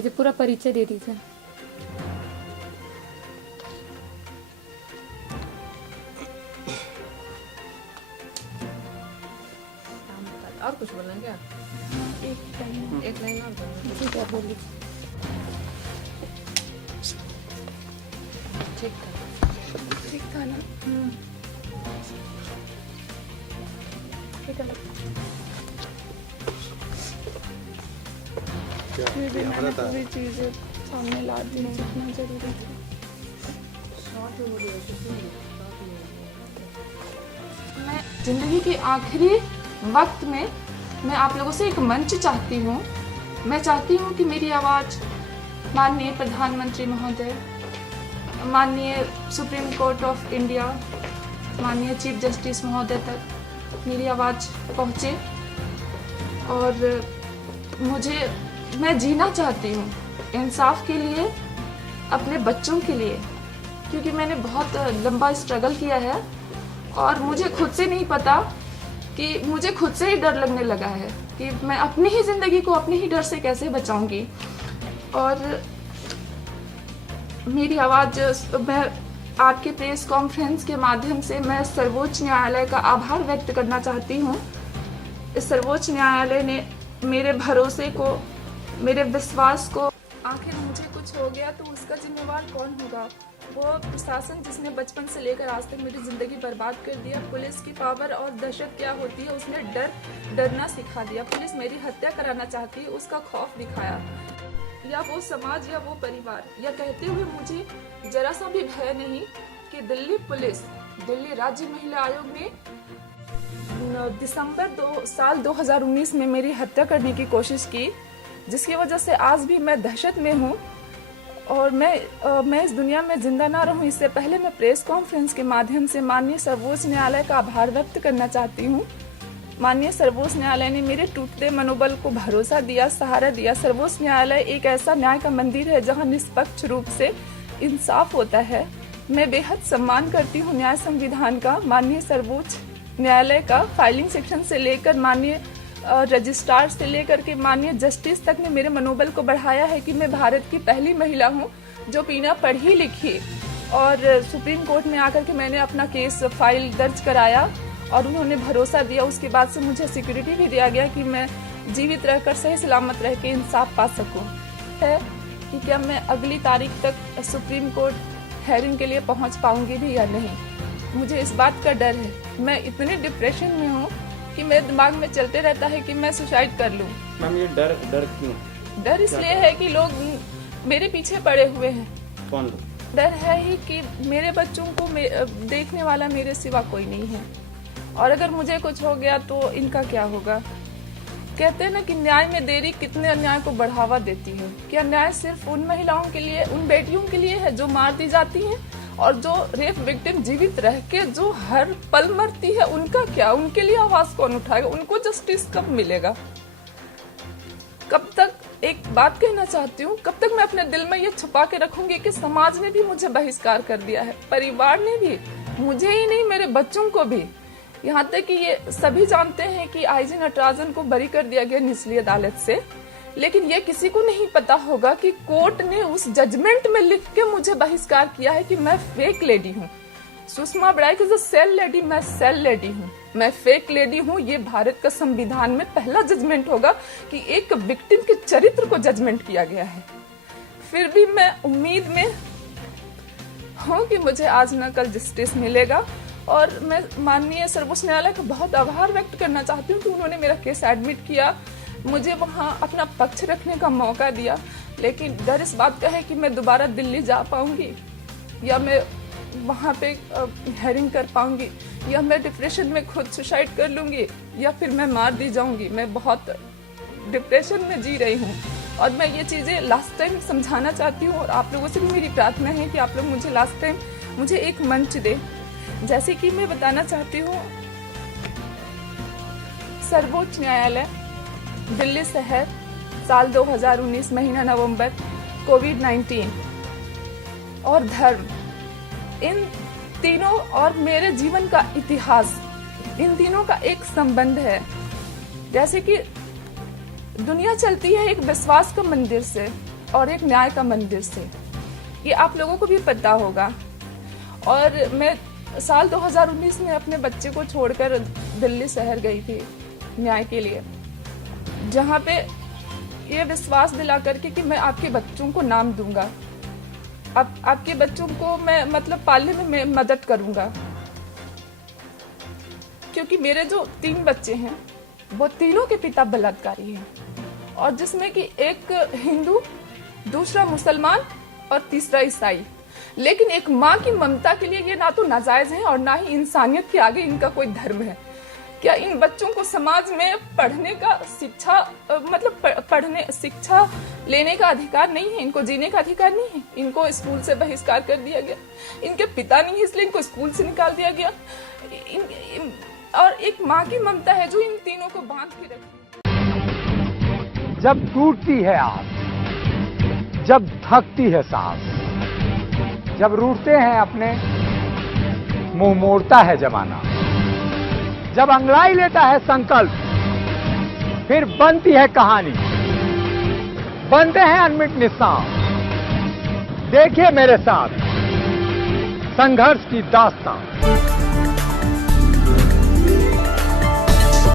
दीजिए, पूरा परिचय दे दीजिए। और कुछ बोलना है क्या? एक लाइन और बोलना। ठीक है, बोलिए। ठीक था ना? ठीक है। फिर भी मैंने पूरी चीज़ें सामने ला दी जितना जरूरी था। मैं जिंदगी के आखिरी वक्त में मैं आप लोगों से एक मंच चाहती हूँ। मैं चाहती हूँ कि मेरी आवाज़ माननीय प्रधानमंत्री महोदय, माननीय सुप्रीम कोर्ट ऑफ इंडिया, माननीय चीफ जस्टिस महोदय तक मेरी आवाज़ पहुँचे। और मैं जीना चाहती हूँ इंसाफ के लिए, अपने बच्चों के लिए, क्योंकि मैंने बहुत लंबा स्ट्रगल किया है और मुझे खुद से नहीं पता कि मुझे खुद से ही डर लगने लगा है कि मैं अपनी ही ज़िंदगी को अपने ही डर से कैसे बचाऊंगी। और मेरी आवाज़, मैं आपके प्रेस कॉन्फ्रेंस के माध्यम से मैं सर्वोच्च न्यायालय का आभार व्यक्त करना चाहती हूँ। इस सर्वोच्च न्यायालय ने मेरे भरोसे को, मेरे विश्वास को, आखिर मुझे कुछ हो गया तो उसका जिम्मेवार कौन होगा? वो प्रशासन जिसने बचपन से लेकर आज तक मेरी ज़िंदगी बर्बाद कर दिया। पुलिस की पावर और दहशत क्या होती है उसने डरना सिखा दिया। पुलिस मेरी हत्या कराना चाहती है, उसका खौफ दिखाया। या वो समाज या वो परिवार, या कहते हुए मुझे जरा सा भी भय नहीं कि दिल्ली पुलिस, दिल्ली राज्य महिला आयोग ने दिसंबर साल 2019 में मेरी हत्या करने की कोशिश की, जिसकी वजह से आज भी मैं दहशत में हूँ और मैं इस दुनिया में जिंदा ना रहूं। इससे पहले मैं प्रेस कॉन्फ्रेंस के माध्यम से माननीय सर्वोच्च न्यायालय का आभार व्यक्त करना चाहती हूँ। माननीय सर्वोच्च न्यायालय ने मेरे टूटते मनोबल को भरोसा दिया, सहारा दिया। सर्वोच्च न्यायालय एक ऐसा न्याय का मंदिर है जहाँ निष्पक्ष रूप से इंसाफ होता है। मैं बेहद सम्मान करती हूँ न्याय संविधान का, माननीय सर्वोच्च न्यायालय का। फाइलिंग सेक्शन से लेकर माननीय रजिस्ट्रार से लेकर के माननीय जस्टिस तक ने मेरे मनोबल को बढ़ाया है कि मैं भारत की पहली महिला हूं जो बिना पढ़ी लिखी और सुप्रीम कोर्ट में आकर के मैंने अपना केस फाइल दर्ज कराया और उन्होंने भरोसा दिया। उसके बाद से मुझे सिक्योरिटी भी दिया गया कि मैं जीवित रहकर सही सलामत रह के इंसाफ पा सकूं। है कि क्या मैं अगली तारीख तक सुप्रीम कोर्ट हेयरिंग के लिए पहुंच पाऊंगी भी या नहीं, मुझे इस बात का डर है। मैं इतने डिप्रेशन में हूँ कि मेरे दिमाग में चलते रहता है कि मैं सुसाइड कर लूं। मैम ये डर क्यों? डर इसलिए है कि लोग मेरे पीछे पड़े हुए हैं। कौन लोग? डर है ही कि मेरे बच्चों को देखने वाला मेरे सिवा कोई नहीं है और अगर मुझे कुछ हो गया तो इनका क्या होगा। कहते हैं ना कि न्याय में देरी कितने अन्याय को बढ़ावा देती है। क्या न्याय सिर्फ उन महिलाओं के लिए, उन बेटियों के लिए है जो मार दी जाती हैं और जो रेप विक्टिम जीवित रह के जो हर पल मरती है, उनका क्या? उनके लिए आवाज कौन उठाएगा? उनको जस्टिस कब मिलेगा? कब तक, एक बात कहना चाहती हूँ, कब तक मैं अपने दिल में ये छुपा के रखूंगी कि समाज ने भी मुझे बहिष्कार कर दिया है, परिवार ने भी, मुझे ही नहीं मेरे बच्चों को भी। यहाँ तक कि ये सभी जानते हैं कि आईजी नटराजन को बरी कर दिया गया निचली अदालत से, लेकिन ये किसी को नहीं पता होगा कि कोर्ट ने उस जजमेंट में लिख के मुझे बहिष्कार किया है कि मैं फेक लेडी हूँ। Sushma Baraik is a sale lady, मैं सेल लेडी हूँ, मैं फेक लेडी हूँ। ये भारत का संविधान में पहला जजमेंट होगा कि एक विक्टिम के चरित्र को जजमेंट किया गया है। फिर भी मैं उम्मीद में हूँ कि मुझे आज न कल जस्टिस मिलेगा और मैं माननीय सर्वोच्च न्यायालय का बहुत आभार व्यक्त करना चाहती हूँ कि उन्होंने मेरा केस एडमिट किया, मुझे वहाँ अपना पक्ष रखने का मौका दिया। लेकिन डर इस बात का है कि मैं दोबारा दिल्ली जा पाऊंगी या मैं वहाँ पे हेयरिंग कर पाऊंगी या मैं डिप्रेशन में खुद सुसाइड कर लूंगी या फिर मैं मार दी जाऊंगी। मैं बहुत डिप्रेशन में जी रही हूँ और मैं ये चीज़ें लास्ट टाइम समझाना चाहती हूँ और आप लोगों से भी मेरी प्रार्थना है कि आप लोग मुझे लास्ट टाइम मुझे एक मंच दें। जैसे कि मैं बताना चाहती हूँ, सर्वोच्च न्यायालय दिल्ली शहर, साल 2019 महीना नवंबर, कोविड-19 और धर्म, इन तीनों और मेरे जीवन का इतिहास, इन तीनों का एक संबंध है। जैसे कि दुनिया चलती है एक विश्वास का मंदिर से और एक न्याय का मंदिर से। ये आप लोगों को भी पता होगा। और मैं साल 2019 में अपने बच्चे को छोड़कर दिल्ली शहर गई थी न्याय के लिए, जहाँ पे ये विश्वास दिला करके कि मैं आपके बच्चों को नाम दूंगा, आपके बच्चों को मैं मतलब पालने में मैं मदद करूंगा। क्योंकि मेरे जो 3 बच्चे हैं वो तीनों के पिता बलात्कारी हैं, और जिसमें कि एक हिंदू, दूसरा मुसलमान और तीसरा ईसाई। लेकिन एक माँ की ममता के लिए ये ना तो नाजायज है और ना ही इंसानियत के आगे इनका कोई धर्म है। क्या इन बच्चों को समाज में पढ़ने का शिक्षा लेने का अधिकार नहीं है? इनको जीने का अधिकार नहीं है? इनको स्कूल से बहिष्कार कर दिया गया, इनके पिता नहीं है इसलिए इनको स्कूल से निकाल दिया गया। और एक माँ की ममता है जो इन तीनों को बांध के रखी। जब टूटती है आस, जब थकती है सांस, जब रूठते हैं अपने, मुंह मोड़ता है जमाना, जब अंगड़ाई लेता है संकल्प, फिर बनती है कहानी, बनते हैं अनमिट निशान। देखिए मेरे साथ संघर्ष की दास्तान।